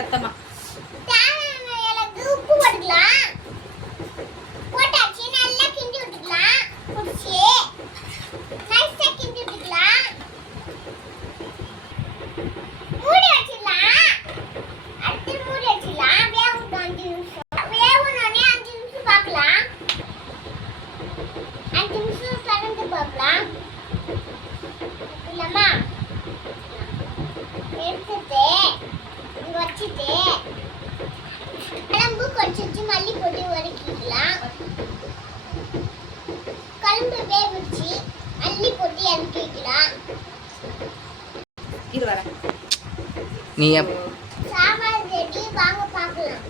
சத்தமா உப்பு போட்டுக்கலாம். போட்டாச்சு, நல்லா கிண்டி விட்டுக்கலாம். குடிச்சு நைஸா கிண்டி விட்டுக்கலாம். மூடி வச்சிடலாம். அடுத்து மூடி வச்சிடலாம். வேகட்டும் 5 நிமிஷம். வேகணும்னே 5 நிமிஷம் பார்க்கலாம். 5 நிமிஷம் கலந்து பார்க்கலாம். இல்லம்மா எடுத்துட்டு இங்க வச்சுட்டு கலம்பு கொஞ்சம் மல்லி போட்டு வதக்கிக்கலாம். கலம்பு வேவிச்சு அள்ளி போட்டு இறக்கிக்கலாம். இது வர நீ சாம்பார் ரெடி, வாங்க பார்க்கலாம்.